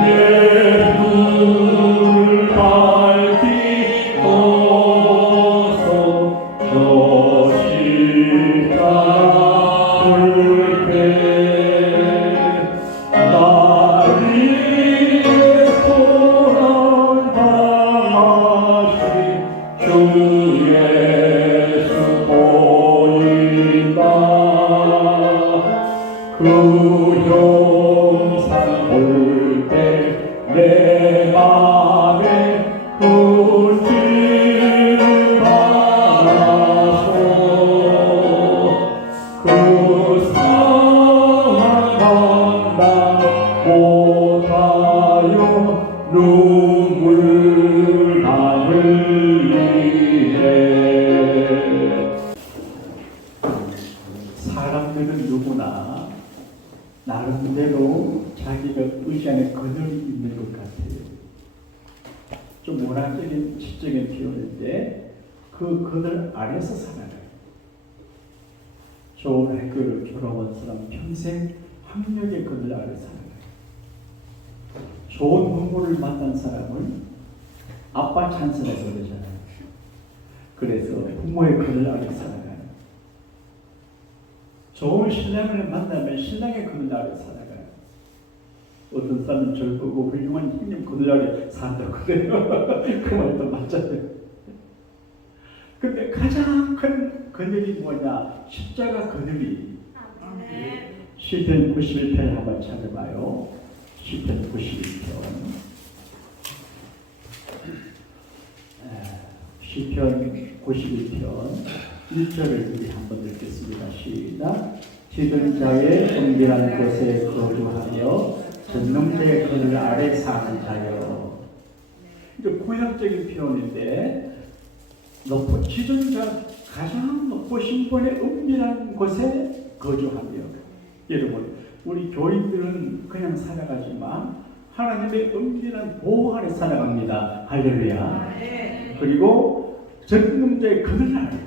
내 눈을 밝히소서 저 십자가를 날 위해 고난당하신 주 예수 보인다. 그 형상 볼 때 내 맘에 군기를 받아서 그 상한 감당 못하여 눈물 흘리네. 사람들은 누구나 나름대로 자기가 의지하는 그늘이 있는 것 같아요. 좀 문화적인 지적인 표현인데 그 그늘 아래서 살아가요. 좋은 학교를 졸업한 사람 평생 학력의 그늘 아래 살아가요. 좋은 부모를 만난 사람은 아빠 찬스라고 그러잖아요. 그래서 부모의 그늘 아래 살아가요. 좋은 신랑을 만나면 신랑의 그늘 아래 살아가요. 어떤 사람은 젊고 훌륭한 형님 그늘 아래 산다고 그래요. 그 말도 맞아요. 근데 가장 큰 그늘이 뭐냐? 십자가 그늘이. 시편 91편 한번 찾아봐요. 시편 91편. 시편 91편 1절을 우리 한번 읽겠습니다. 시작. 지은 자의 은밀한 곳에 거주하며 전능자의 그늘 아래 사는 자여. 이게 고향적인 표현인데 지은 자 가장 높으신 분의 은밀한 곳에 거주하며. 여러분, 우리 교인들은 그냥 살아가지만 하나님의 은밀한 보호 아래 살아갑니다. 할렐루야. 그리고 전능자의 그늘 아래,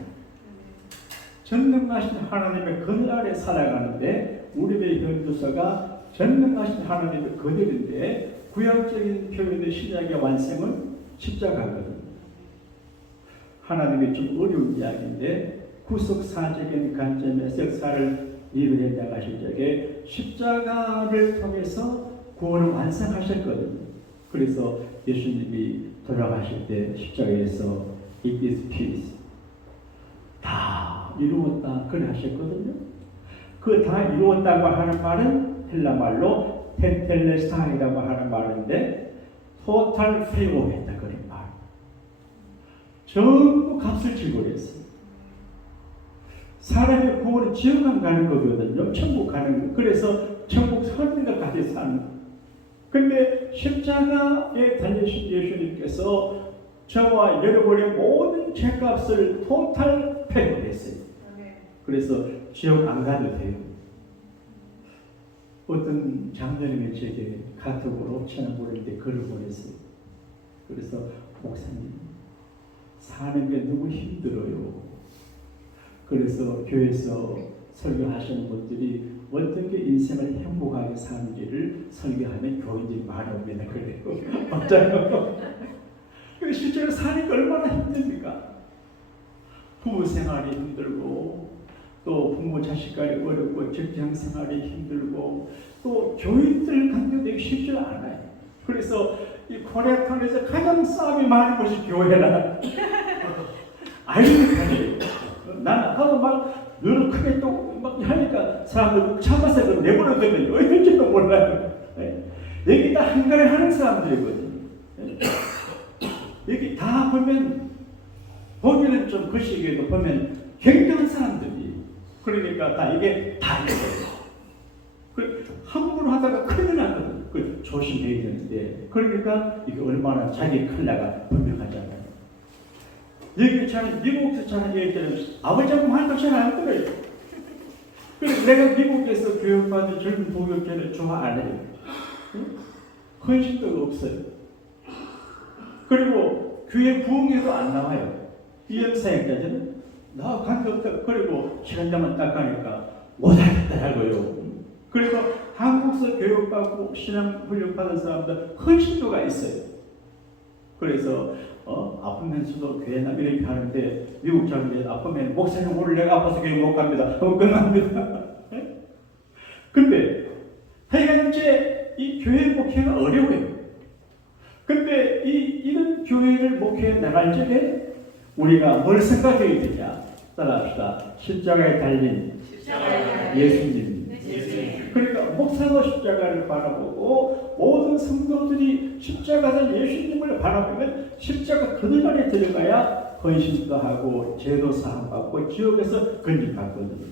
전능하신 하나님의 그늘 아래 살아가는데 우리의 현주소가 전능하신 하나님의 그늘인데 구약적인 표현의 신약의 완성은 십자가거든요. 하나님이 좀 어려운 이야기인데 구속사적인 관점에서 역사를 이루려 나가실 적에 십자가를 통해서 구원을 완성하셨거든요. 그래서 예수님이 돌아가실 때 십자가에서 It is peace, 다 이루었다 그래 하셨거든요. 그 다 이루었다고 하는 말은 헬라 말로 테텔레스타이라고 하는 말인데 토탈 프리오했다 그런 말. 전부 값을 지불했어요. 사람의 구원은 지옥 안 가는 거거든요. 천국 가는 거. 그래서 천국 사는 것까지 사는 거. 근데 십자가에 달리신 예수님께서 저와 여러분의 모든 죄값을 토탈 패거했어요. 그래서 지옥 안 가도 돼요. 어떤 장로님이 제게 카톡으로 천안 보낼 때 글을 보냈어요. 그래서 목사님, 사는 게 너무 힘들어요. 그래서 교회에서 설교하시는 분들이 어떻게 인생을 행복하게 사는지를 설교하면 교인들이 많이 옵니다. 그래요. 맞아요. 실제로 사는 게 얼마나 힘듭니까? 부부 생활이 힘들고 또 부모 자식 간이 어렵고 직장 생활이 힘들고 또 교인들 관계되기 쉽지 않아요. 그래서 이 코리아타운에서 가장 싸움이 많은 곳이 교회라. 알는 편이에요. 나는 하도 막 너를 크게 또 막 하니까 사람들 참아서 내버려두면 어떨지도 몰라요. 여기 다 한가위 하는 사람들이거든요. 여기 다 보면 보기는 좀 거시기에도 보면 굉장한 사람들이. 그러니까 다 이게 다 있어요. 함부로 하다가 큰일 나거든. 조심해야 되는데. 그러니까 이게 얼마나 자기 큰일나가 분명하잖아요. 여기 저는 미국에서 저는 얘기했잖아요. 아버지하고 하는 거 잘 안 들어요. 그래서 내가 미국에서 교육받은 젊은 동역자를 좋아 안 해요. 헌신도가 없어요. 그리고 교회 부흥회도 안 나와요. 비영사역자들은 관계없다. 그리고 시간 되면 딱 가니까 못하겠더라고요. 그래서 한국서 교육받고 신앙 훈련 받은 사람들 훨씬 더가 있어요. 그래서 아프면서도 교회 나 이렇게 하는데 미국 자녀들 아프면 목사님 오늘 내가 아파서 교회 못 갑니다. 그럼 끝납니다. 근데 하여간 이제 이 교회 목회가 어려워요. 근데 이런 교회를 목회에 나갈 적에 우리가 뭘 생각해야 되냐? 따라합시다. 십자가에 달린 예수님. 그러니까 목사도 십자가를 바라보고 모든 성도들이 십자가를 예수님을 바라보면 십자가 그늘 안에 들어가야 헌신도 하고 죄도 사함받고 지옥에서 건집받거든요.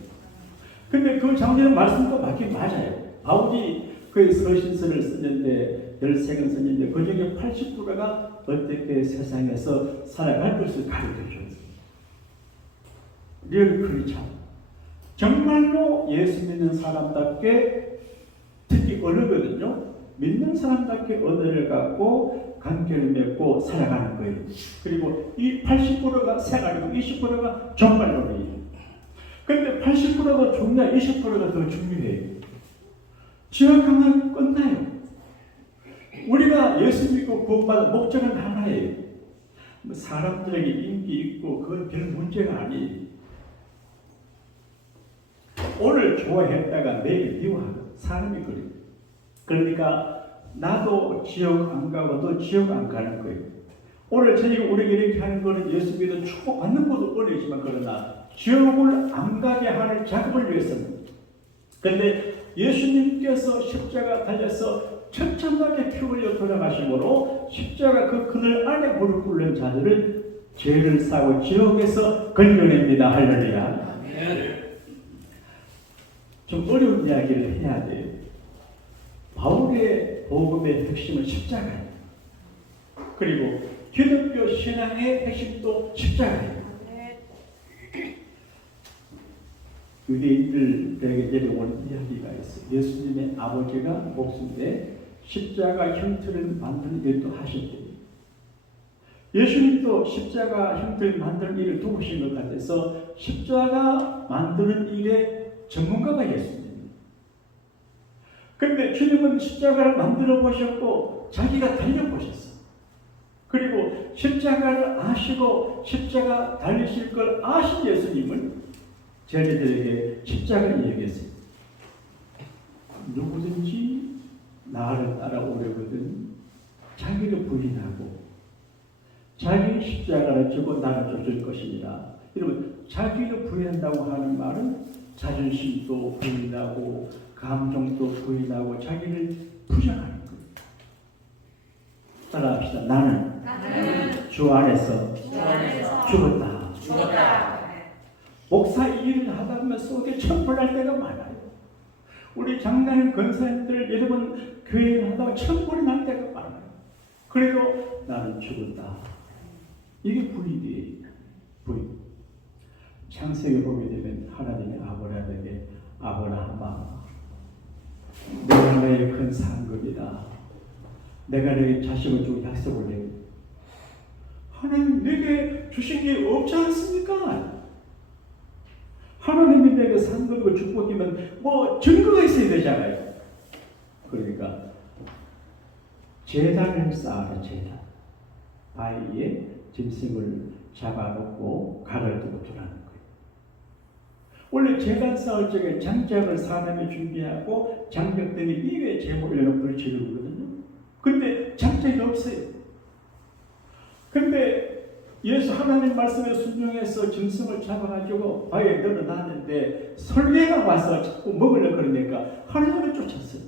근데 그 장면의 말씀도 맞긴 맞아요. 바울이 그 서신서를 쓰는데 13권 썼는데 그 중에 80%가 어떻게 세상에서 살아갈 것을 가르쳐줘요. 리얼 크리스찬. 정말로 예수 믿는 사람답게 특히 언어거든요. 믿는 사람답게 언어를 갖고 관계를 맺고 살아가는 거예요. 그리고 이 80%가 생활이고 20%가 정말론이에요. 근데 80%가 중요해, 20%가 더 중요해요. 지역하면 끝나요. 우리가 예수 믿고 구원받은 목적은 하나예요. 사람들에게 인기 있고 그건 별 문제가 아니에요. 오늘 좋아했다가 내일 미워하고 사람이 그래요. 그러니까 나도 지옥 안 가고 너 지옥 안 가는 거예요. 오늘 저희가 우리가 이렇게 하는 거는 예수 믿어 축복받는 것도 어려지만 그러나 지옥을 안 가게 하는 작업을 위해서는. 그런데 예수님께서 십자가 달려서 천천하게 피 흘려 돌아가심으로 십자가 그 그늘 안에 무릎 꿇는 자들을 죄를 사고 지옥에서 건져냅니다. 할렐루야. 좀 어려운 이야기를 해야 돼요. 바울의 복음의 핵심은 십자가예요. 그리고 기독교 신앙의 핵심도 십자가예요. 유대인들에게 내려온 이야기가 있어요. 예수님의 아버지가 목숨에 십자가 형틀을 만드는 일도 하셨대요. 예수님도 십자가 형틀을 만드는 일을 도우신 것 같아서 십자가 만드는 일에 전문가가 예수님입니다. 그런데 주님은 십자가를 만들어 보셨고 자기가 달려 보셨어. 그리고 십자가를 아시고 십자가 달리실 걸 아신 예수님은 제자들에게 십자가를 얘기했어요. 누구든지 나를 따라오려거든 자기를 부인하고 자기 십자가를 지고 나를 쫓을 것입니다. 여러분, 자기를 부인한다고 하는 말은 자존심도 부인하고 감정도 부인하고 자기를 부정하는 거예요. 따라합시다. 나는 주 안에서 죽었다. 목사 일을 하다 보면 속에 천불날 때가 많아요. 우리 장로님 권사님들 여러분 교회 일 하다가 천불이 날 때가 많아요. 그래도 나는 죽었다. 이게 부인이에요. 부인. 창세기 보게 되면 하나님이 아브라함에게 아브라함아 내가 너의 큰 상급이다. 내가 너의 자식을 주고 약속을 해. 하나님 내게 주신 게 없지 않습니까? 하나님이 내게 상급이고 축복이면 뭐 증거가 있어야 되잖아요. 그러니까 제단을 쌓아라. 제단. 바위에 짐승을 잡아놓고 각을 두고 두라는 거예요. 원래 제단 쌓을 적에 장작을 사람이 준비하고 장벽들이 이외에 제목을 올려놓고 불치를 그러거든요. 근데 장작이 없어요. 근데 예수 하나님 말씀에 순종해서 짐승을 잡아가지고 바위에 넣어놨는데 설계가 와서 자꾸 먹으려고 그러니까 하나님을 쫓았어요.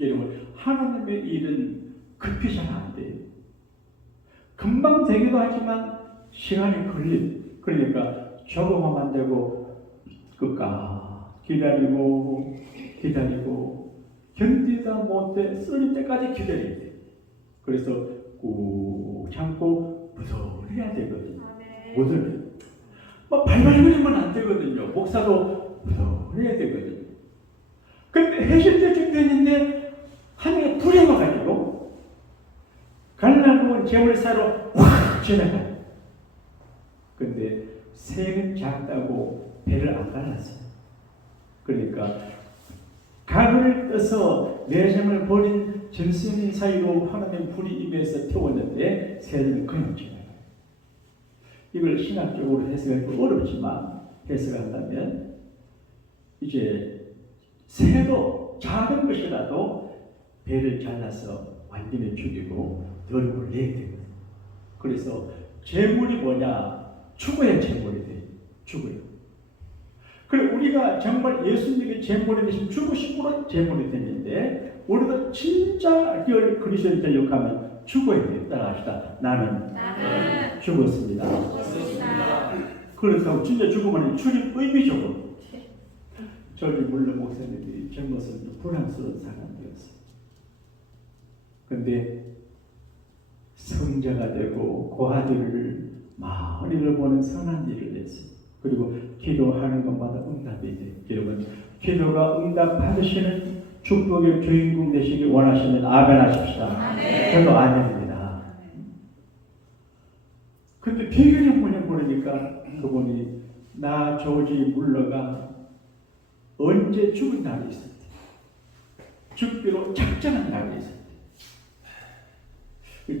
여러분, 하나님의 일은 급히 잘 안 돼요. 금방 되기도 하지만 시간이 걸려요. 그러니까 조금만 안 되고 기다리고 견디다 못해 썰릴 때까지 기다려야 돼요. 그래서 꾹 참고 무서워해야 되거든요. 무서워해요. 막 발발거리면 안 되거든요. 목사도 무서워해야 되거든요. 근데 해질 때쯤 됐는데 하늘에 불이 와가지고 갈라놓은 재물 사러 확 지나가요. 근데 새는 작다고 배를 안 갈랐어요. 그러니까 가루를 떠서 내장을 버린 전생인 사이로 하나님 불이 입에서 태웠는데 새는 그냥 지나요. 이걸 신학적으로 해석하기 어렵지만 해석한다면 이제 새도 작은 것이라도 배를 잘라서 완전히 죽이고 덜을 내야 되거든요. 그래서 재물이 뭐냐? 죽어야 재물이 돼요. 죽어요. 그래 우리가 정말 예수님이 재물이 되신 죽으심으로 재물이 됐는데 우리도 진짜 그리스도인 되려고 하면 죽어야 돼요. 따라합시다. 나는 죽었습니다. 그래서 진짜 죽으면 주님 의미적으로 저기 물론 목사님들이 젊어서 불안스러운 사람이었어요. 근데 성자가 되고 고아들을 많이를 보는 선한 일을 했어요. 그리고 기도하는 것마다 응답이 돼요. 여러분 기도가 응답 받으시는 축복의 주인공 되시기 원하시면 아멘 하십시다. 저도 아멘입니다. 근데 배경이 뭐냐 모르니까 그분이 나 조지 물러가 언제 죽은 날이 있었대. 죽기로 작정한 날이 있었대.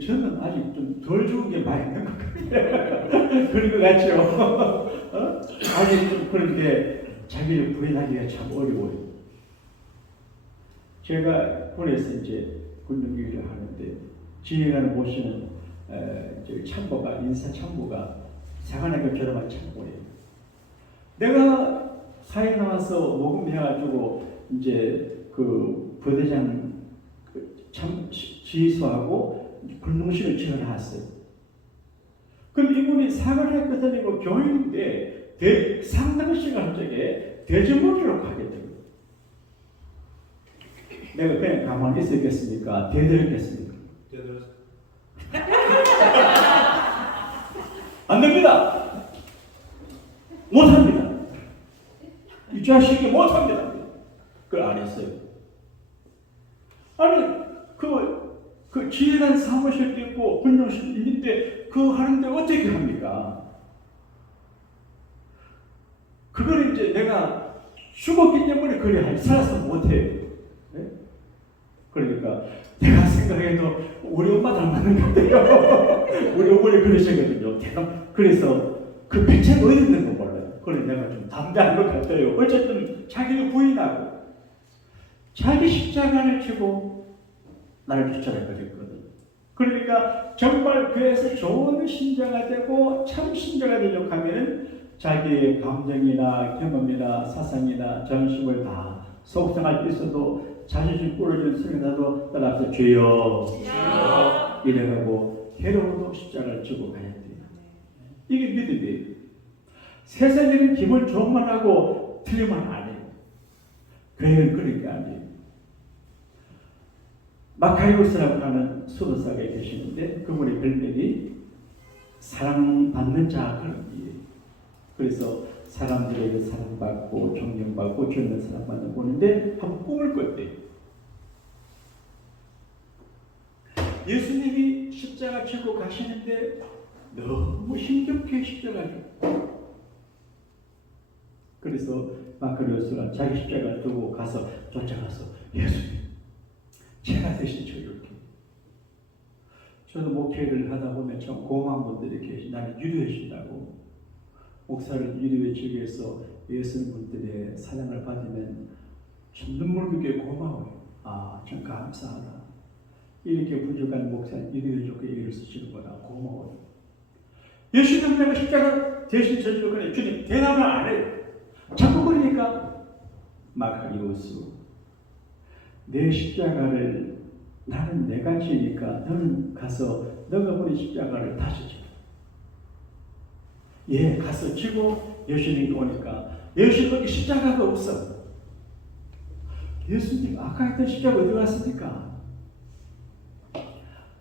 저는 아직 좀 덜 죽은 게 많이 있는 것 같아요. 그런 것 같죠? 아직 좀 그렇게 자기를 부인하기가 참 어려워요. 제가 군에서 이제 군능기를 하는데 진행하는 모시는 참모가 인사 참모가 사관학교 졸업한 참모예요. 내가 사회 나와서 모금해가지고 이제 그 부대장 참 지휘소하고 군능실을 지어놨어요. 그럼 이분이 사관학교 다니고 교인인데 상당 시간 쪽에 대전머리로 가게 돼요. 내가 그냥 가만히 있었겠습니까? 대들었겠습니까? 안 됩니다. 못합니다. 이 자식이 못합니다. 그걸 안 했어요. 아니 그 지혜란 사무실도 있고 군용실도 있는데 그거 하는데 어떻게 합니까? 그걸 이제 내가 죽었기 때문에 그래 살아서 못해요. 네? 그러니까 내가 생각해도 우리 엄마 닮았는 것 같아요. 우리 어머니 그러시거든요. 그래서 그 배체가 어디 있는 거 몰라요. 그래 내가 좀 담대한 것 같아요. 어쨌든 자기를 부인하고 자기 십자가를 지고 나를 쫓아내버렸거든. 그러니까 정말 교회에서 좋은 신자가 되고 참 신자가 되려고 하면 자기의 감정이나 경험이나 사상이나 전심을 다 속상할 때 있어도 자존심 부러지는 소리나도 따라서 죄여 이래가고 괴로워도 십자가를 지고 가야 돼요. 이게 믿음이에요. 세상에는 기분 좋은만 하고 틀리면 안 해요. 교회는 그런 게 아니에요. 마카리오스라고 하는 수도사가 계시는데 그분의 별명이 사랑받는 자 그런 이에요. 그래서 사람들에게 사랑받고 존경받고 주님의 사랑받는 분인데 한번 꿈을 꿨대요. 예수님이 십자가 지고 가시는데 너무 힘겹게 십자가를 그래서 마카리오스가 자기 십자가를 두고 가서 쫓아가서 예수님 제가 대신 저렇게 저도 목회를 하다 보면 참 고마운 분들이 계시 나를 유료해 주신다고 목사를 유료해 주기 위해서 예수님들의 사랑을 받으면 참 눈물겹게 고마워요. 참 감사하다. 이렇게 부족한 목사를 유료해 주고 일을 쓰시는구나 고마워요. 예수님 내가 십자가 대신 져주고 그래 주님 대답을 안 해요. 자꾸 그러니까 마카리오스 내 십자가를 나는 내가 지니까 너는 가서 너가 보낸 십자가를 다시 져. 예, 가서 지고 예수님이 오니까 예수님께 십자가가 없어. 예수님 아까 했던 십자가 어디 갔습니까?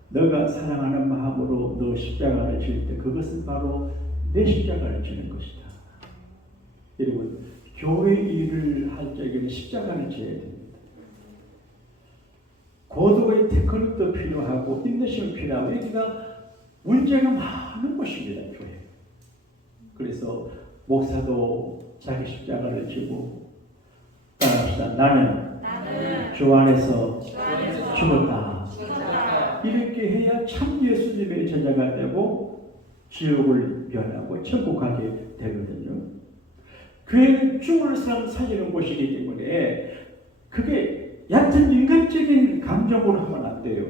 너가 사랑하는 마음으로 너 십자가를 질 때 그것은 바로 내 십자가를 지는 것이다. 여러분 교회 일을 할 적에는 십자가를 지어야 됩니다. 고도의 테크닉도 필요하고 인내심이 필요하고 여기가 문제가 많은 곳입니다. 교회. 그래서 목사도 자기 십자가를 지고 따라합시다. 나는 주 안에서 죽었다. 이렇게 해야 참 예수님의 제자가 되고 지옥을 면하고 천국 가게 되거든요. 교회는 죽을 사람 살리는 곳이기 때문에 그게 얕은 인간적인 감정으로 하면 안 돼요.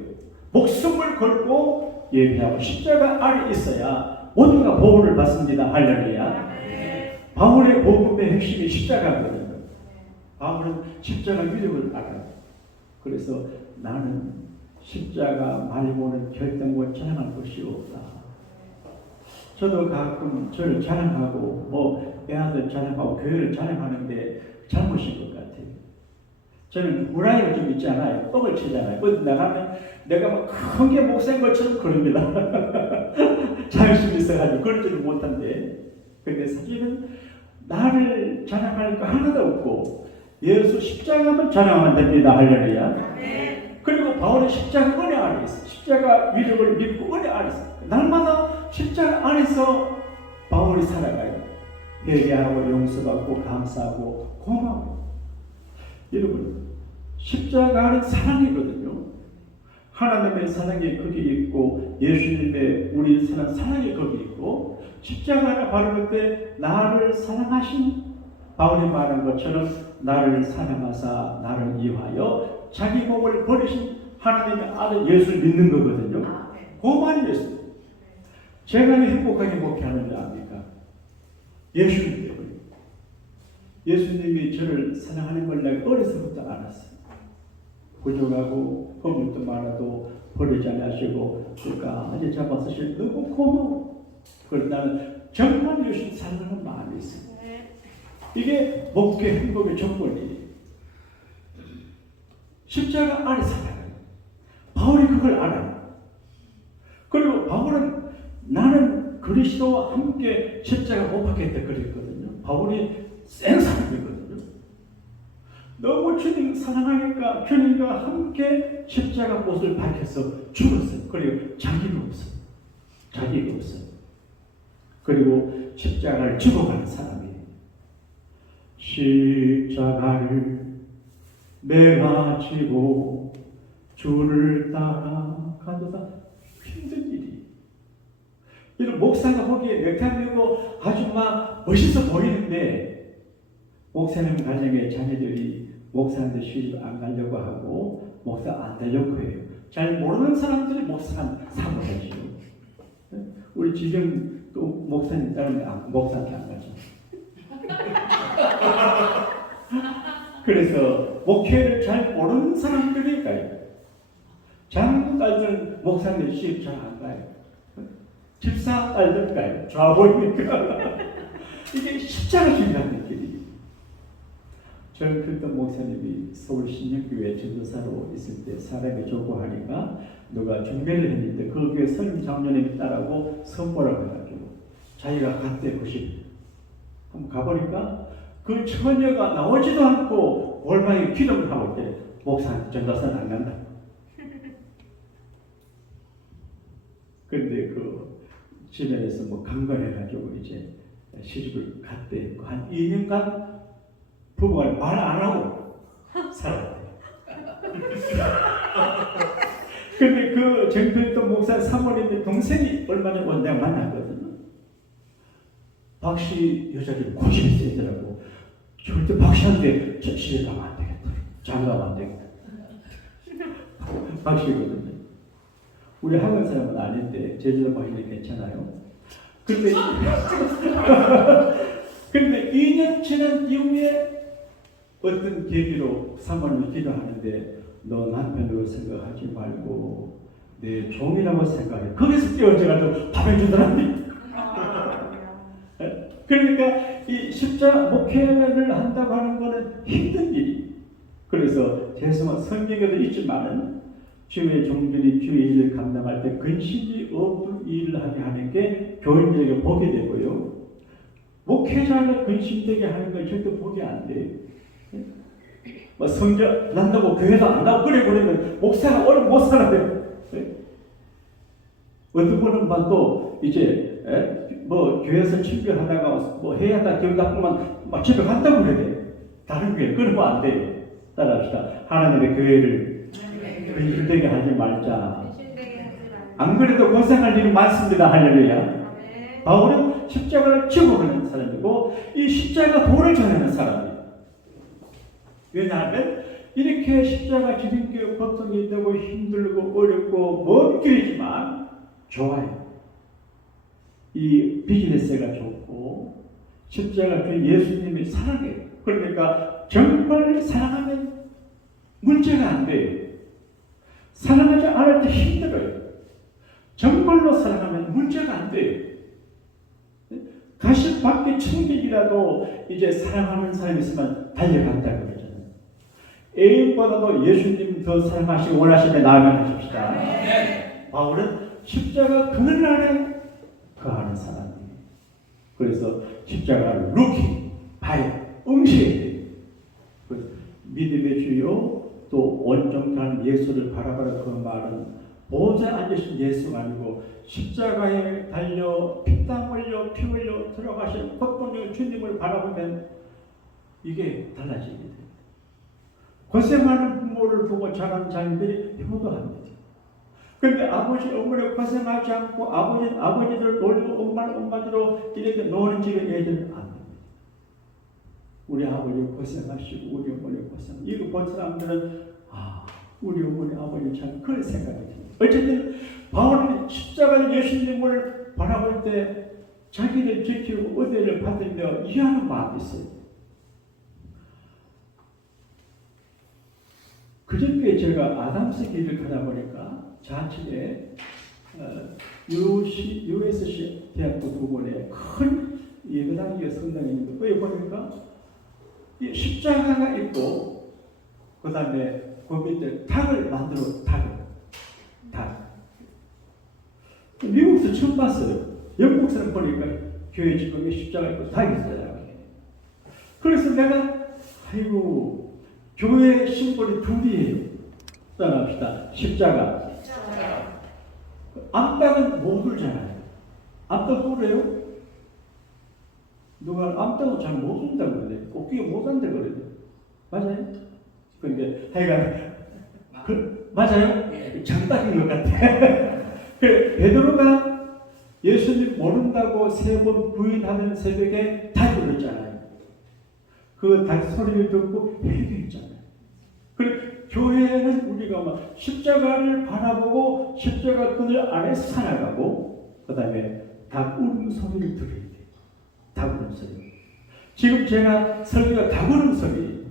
목숨을 걸고 예배하고 십자가 안에 있어야 모두가 보호를 받습니다. 할렐루야. 바울의 복음의 핵심이 십자가거든요. 바울은 십자가 위력을 알아요. 그래서 나는 십자가 말고는 결단과 자랑할 것이 없다. 저도 가끔 저를 자랑하고 뭐 애아들 자랑하고 교회를 자랑하는데 잘못인 것 같아요. 저는 후라이가 좀 있잖아요. 뻥을 치잖아요. 어디 나가면 내가 막 큰 게 목사인 것처럼 그럽니다. 자존심이 있어가지고 그러지를 못한데, 근데 사실은 나를 자랑할 거 하나도 없고 예수 십자가만 자랑하면 됩니다. 할렐루야. 그리고 바울의 십자가 은혜 안에 있어. 십자가 위력을 믿고 은혜 안에 있어. 날마다 십자가 안에서 바울이 살아가요. 회개하고 용서받고 감사하고 고마워요. 여러분, 십자가는 사랑이거든요. 하나님의 사랑이 거기 있고 예수님의 우리 사랑이 거기 있고, 십자가를 바르는 때 나를 사랑하신 바울이 말한 것처럼 나를 사랑하사 나를 위하여 자기 몸을 버리신 하나님의 아들 예수를 믿는 거거든요. 고만 예수. 제가 행복하게 목회하는지 압니까? 예수님 때문에. 예수님이 저를 사랑하는 걸 내가 어려서부터 알았어요. 부족하고 허물도 많아도 버리지 않으시고 끝까지 잡아쓰실 너무 고마워. 그래서 나는 정말 예수님 사랑하는 마음이 있어요. 이게 목회 행복의 조건이에요. 십자가 안에 살아가요. 바울이 그걸 알아요. 그리고 바울은 나는 그리스도와 함께 십자가 못 박겠다 그랬거든요. 바울이 센 사람이거든요. 너무 주님 사랑하니까 주님과 함께 십자가 못을 밝혀서 죽었어요. 그리고 자기가 없어요. 자기가 없어요. 그리고 십자가를 죽어가는 사람이에요. 십자가를 내가 지고 주를 따라가도다. 힘든 일이. 이런 목사가 거기에 넥타이고 아주 막 멋있어 보이는데, 목사님 가정에 자녀들이 목사한테 시집 안 가려고 하고 목사 안 되려고 해요. 잘 모르는 사람들이 목사 사모하죠. 우리 지금 또 목사님 따르면 목사한테 안 가죠. 그래서 목회를 잘 모르는 사람들이 가요. 장로 딸들은 목사님 시집 잘 안 가요. 집사 딸들 가요. 좋아 보이니까. 이게 십자가 중요한 길이에요. 저는 그때 목사님이 서울 신영교회 전도사로 있을 때 사람이 좋고 하니까 누가 중매를 했는데 그 교회 선임 장로님이 따라고 선보라고 해가지고 자기가 갔대. 90 한번 가보니까 그 처녀가 나오지도 않고 골방에 기도를 하고 있대. 목사 전도사는 안 간다. 근데 그 주변에서 뭐 강간해가지고 이제 시집을 갔대. 한 2년간 부부가 말 안 하고 살았대. 근데 그 정필동 목사 사모님의 동생이 얼마 전에 내가 만났거든요. 박씨 여자들 90이 되더라고. 절대 박씨한테 저 집에 가면 안 되겠다. 장가가면 안 되겠다. 박씨거든요. 우리 한국 사람은 아닌데 제주도 박씨는 괜찮아요. 근데 2년 지난 이후에 어떤 계기로 사모님이 기도하는데 너 남편으로 생각하지 말고 내 종이라고 생각해. 거기서 깨어져가지고 밥해 주더랍니다. 그러니까 이 십자 목회를 한다고 하는 거는 힘든 일이. 그래서 죄송한 성경에도 있지만은 주의 종들이 주의 일을 감당할 때 근심이 없는 일을 하게 하는 게 교인들에게 복이 되고요. 목회자가 근심되게 하는 건 절대 복이 안 돼요. 뭐 성경 난다고 교회도 안 나고 그러면 목사가 오래 못 살아요. 어떤 분은 또 이제 뭐 교회에서 친교하다가 뭐 해야 한다 기억나고만 막 집에 간다고 그래야 돼. 다른 교회 그러면 안 돼요. 따라합시다. 하나님의 교회를 힘들게 하지 말자. 안 그래도 고생할 일이 많습니다. 할렐루야. 바울은 십자가를 지고 가는 사람이고 이 십자가 도를 전하는 사람이에요. 왜냐하면 이렇게 십자가 지는 게 고통이 되고 힘들고 어렵고 먼 길이지만 좋아요. 이 비즈니스가 좋고 십자가 그 예수님이 사랑해요. 그러니까 정말 사랑하면 문제가 안 돼요. 사랑하지 않을 때 힘들어요. 정말로 사랑하면 문제가 안 돼요. 가시밭길 천국이라도 이제 사랑하는 사람이 있으면 달려간다고 그러잖아요. 애인보다도 예수님 더 사랑하시고 원하시면 나아가는 하십시다. 네. 바울은 십자가 그늘 안에 거하는 사람이에요. 그래서 십자가를 루키, 바야, 응시해야 믿음의 주요 또 온전한 예수를 바라보는 그 말은 보좌에 앉으신 예수가 아니고 십자가에 달려 피땀 흘려 피 흘려 들어가신 고통의 주님을 바라보면 이게 달라지게 돼요. 고생하는 부모를 보고 자란 자녀들이 효도합니다. 그런데 아버지 어머니 고생하지 않고 아버지들 놀리고 엄마들로 이렇게 노는 집에 애들은 안 됩니다. 우리 아버지 고생하시고 우리 어머니 고생 이거 본 사람들은 우리 어머니 아버지 참 그런 생각이 듭니다. 어쨌든 바울은 십자가 예수님을 바라볼 때 자기를 지키고 은혜를 받으며 이해하는 마음이 있어요. 그저께 제가 아담스 길을 가다 보니까 좌측에 USC 대학교 부근에 큰 예배당이 성당이 있는데 거기 보니까 십자가가 있고 그 다음에 그 밑에 닭을 만들어 닭. 미국에서 처음 봤어요. 영국 사람 보니까 교회 지붕에 십자가 있고 닭이 있어요. 그래서 내가 아이고 교회 심볼이 둘이에요. 따라합시다. 십자가. 암탉은 못 울잖아요. 암탉 울어요? 누가 암탉은 잘 못 운다고 그러는데 꽃게 못 한다고 그러죠. 맞아요? 그런데 하여간 맞아요? 장딱인 것 같아. 베드로가 예수님 모른다고 3번 부인하는 새벽에 닭이 울었잖아요. 그 닭 소리를 듣고 회개했잖아요. 그래 교회는 우리가 십자가를 바라보고 십자가 그늘 안에서 살아가고 그 다음에 닭 울음소리를 들어야 돼요. 닭 울음소리. 지금 제가 설교가 닭 울음소리예요.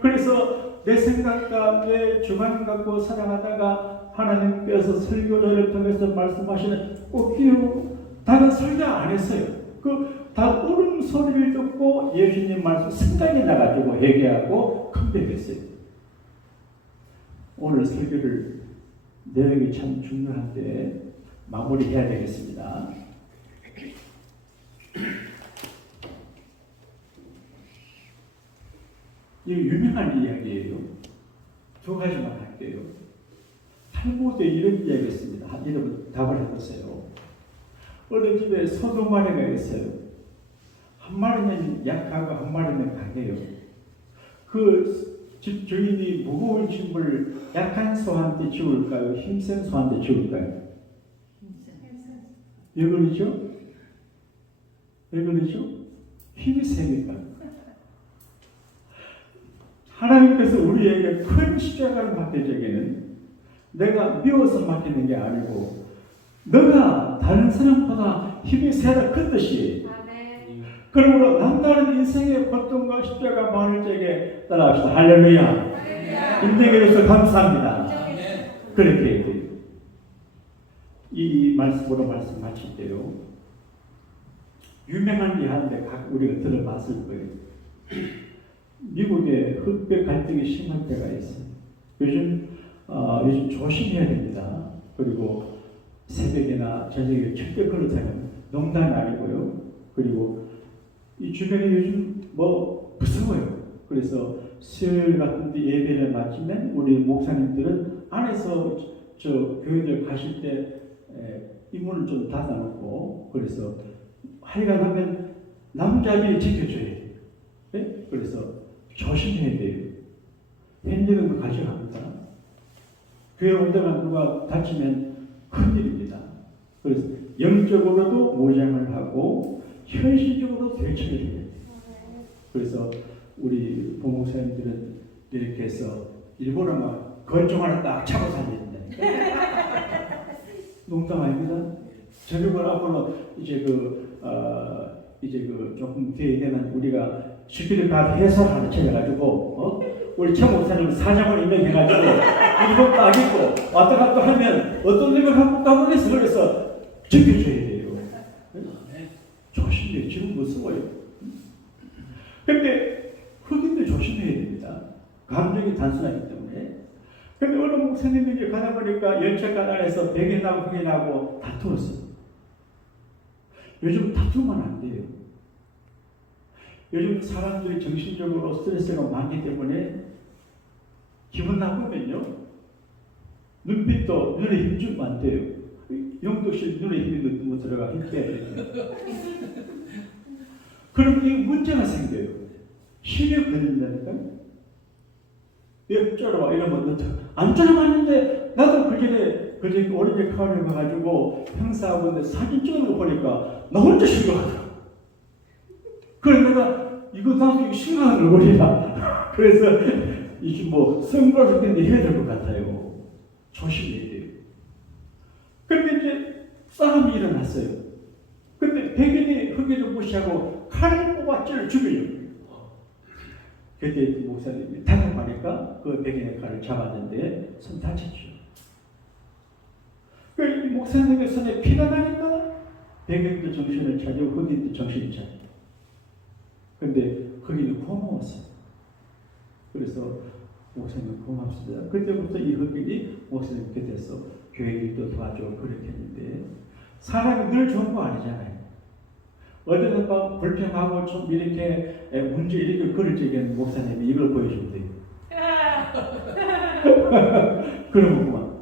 그래서 내 생각과 내 주관 갖고 살아가다가 하나님께서 설교자를 통해서 말씀하시는 꽃기로 닭은 설교 안 했어요. 그 닭 울음소리를 듣고 예수님 말씀 생각이 나가지고 회개하고 컴백했어요. 오늘 설교를 내용이 참 중요한데 마무리해야 되겠습니다. 이 유명한 이야기예요. 2가지만 할게요. 탈무드에 이런 이야기가 있습니다. 여러분 답을 해보세요. 어느 집에 소 2마리가 있어요. 한 마리는 약하고 한 마리는 강해요. 그 집 주인이 무거운 짐을 약한 소한테 지울까요? 힘센 소한테 지울까요? 왜 그러죠? 왜 그러죠? 힘이 세니까. 하나님께서 우리에게 큰 십자가를 맡겨주기에는 내가 미워서 맡기는 게 아니고 너가 다른 사람보다 힘이 세다 큰 뜻이에요. 그러므로 남다른 인생의 고통과 십자가 많을 적에 따라합시다. 할렐루야. 인정해 주셔서 감사합니다. 그렇게 돼요. 이 말씀으로 말씀 마칠 때요. 유명한 예한데 우리가 들어봤을 거예요. 미국에 흑백 갈등이 심할 때가 있어요. 요즘 조심해야 됩니다. 그리고 새벽이나 저녁에 절대 그렇다면 농담이 아니고요. 그리고 이 주변에 요즘 무서워요. 그래서 수요일 같은 데 예배를 마치면 우리 목사님들은 안에서 저 교회들 가실 때 이 문을 좀 닫아놓고 그래서 하여간 하면 남자들이 지켜줘야 돼요. 네? 그래서 조심해야 돼요. 힘든 거 가져갑니다. 교회 오다가 누가 다치면 큰일입니다. 그래서 영적으로도 모장을 하고 현실적으로 대처를 해야 돼요. 그래서 우리 부목사님들은 이렇게 해서 일부러 막 건총 하나 딱 차고 살리는데 농담 아닙니다. 저녁을 앞으로 이제 조금 뒤에 되면 우리가 시키를 다 해설하는 책 해가지고 우리 최 목사님 사장을 임명해가지고 일본 딱 있고 왔다 갔다 하면 어떤 일을 갖고 가보겠어. 그래서 지켜줘야 돼요. 조심해요. 지금 무서워요. 근데 흑인도 조심해야 됩니다. 감정이 단순하기 때문에. 근데 어느 목사님들이 가다 보니까 열차간 안에서 백인하고 흑인하고 다투었어요. 요즘 다투면 안 돼요. 요즘 사람들이 정신적으로 스트레스가 많기 때문에 기분 나쁘면요 눈빛도 눈에 힘주면 안 돼요. 영덕씨 눈에 힘이 너무 들어가 힘 빼야 돼요. 그럼 이 문제가 생겨요. 힘이 걸린다니까요. 왜 쫄아와 이러면 안 쫄아봤는데 나도 그전에 오렌지 카운에 가가지고 형사하고 사진 찍는 거 보니까 나 혼자 심각하더라. 그래서 내가 이거 나도 심각한 얼굴이다. 그래서 이게 뭐 선글라스 때문에 해야 될 것 같아요. 조심해야 돼요. 근데 이제 싸움이 일어났어요. 근데 백인이 흑인을 무시하고 칼을 뽑아 찔러 죽이려고. 그때 목사님이 당황하니까 그 백인의 칼을 잡았는데 손 다쳤죠. 그 목사님의 손에 피가 나니까 백인도 정신을 차리고 흑인도 정신을 차리고. 근데 흑인이 고마웠어요. 그래서 목사님 고맙습니다. 그때부터 이 흑인이 목사님 곁에서 교회 일도 도와주고 그렇게 했는데 사람이 늘 좋은 거 아니잖아요. 어제는 막 불평하고 좀 이렇게 문제 이렇게 그럴 적에는 목사님이 이걸 보여주면 돼요. 그러면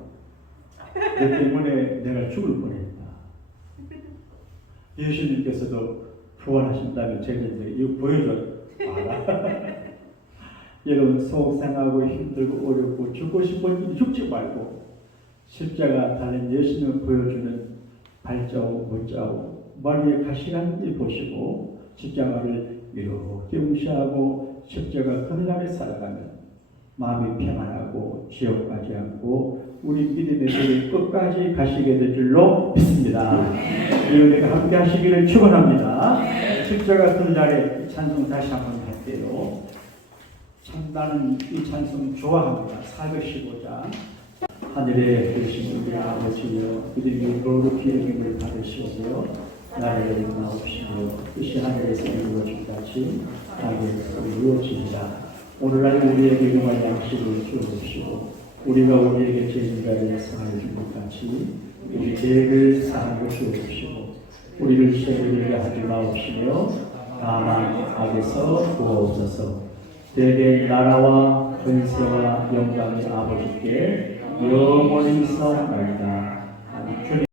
내 때문에 내가 죽을 뻔했다. 예수님께서도 부활하신다면 제가 이거 보여줘 봐라. 여러분 속상하고 힘들고 어렵고 죽고 싶은 죽지 말고 십자가 달린 예수님을 보여주는 발자국 문자국 머리에 가시간 일 보시고 십자가를 이렇게 무시하고 십자가 그날에 살아가면 마음이 평안하고 지옥 가지 않고 우리 믿음의 길을 끝까지 가시게 될 줄로 믿습니다. 여러분과 함께 하시기를 축원합니다. 십자가 그날에 찬송 다시 한번 할게요. 참 나는 이 찬송 좋아합니다. 415장 하늘에 계신 우리 아버지여 이름이 거룩히 여김을 받으시오며 나를 나옵시며 뜻이 하늘에서 이루어진 같이 땅에서 이루어지리라. 오늘날 우리에게 일용할 양식을 주옵시고 우리가 우리에게 죄인들을 사하여 준 것 같이 우리 죄를 사하여 주옵시고 우리를 시험에 하지 마옵시며 다만 악에서 구하옵소서. 대대 나라와 권세와 영광이 아버지께 영원히 있사옵나이다.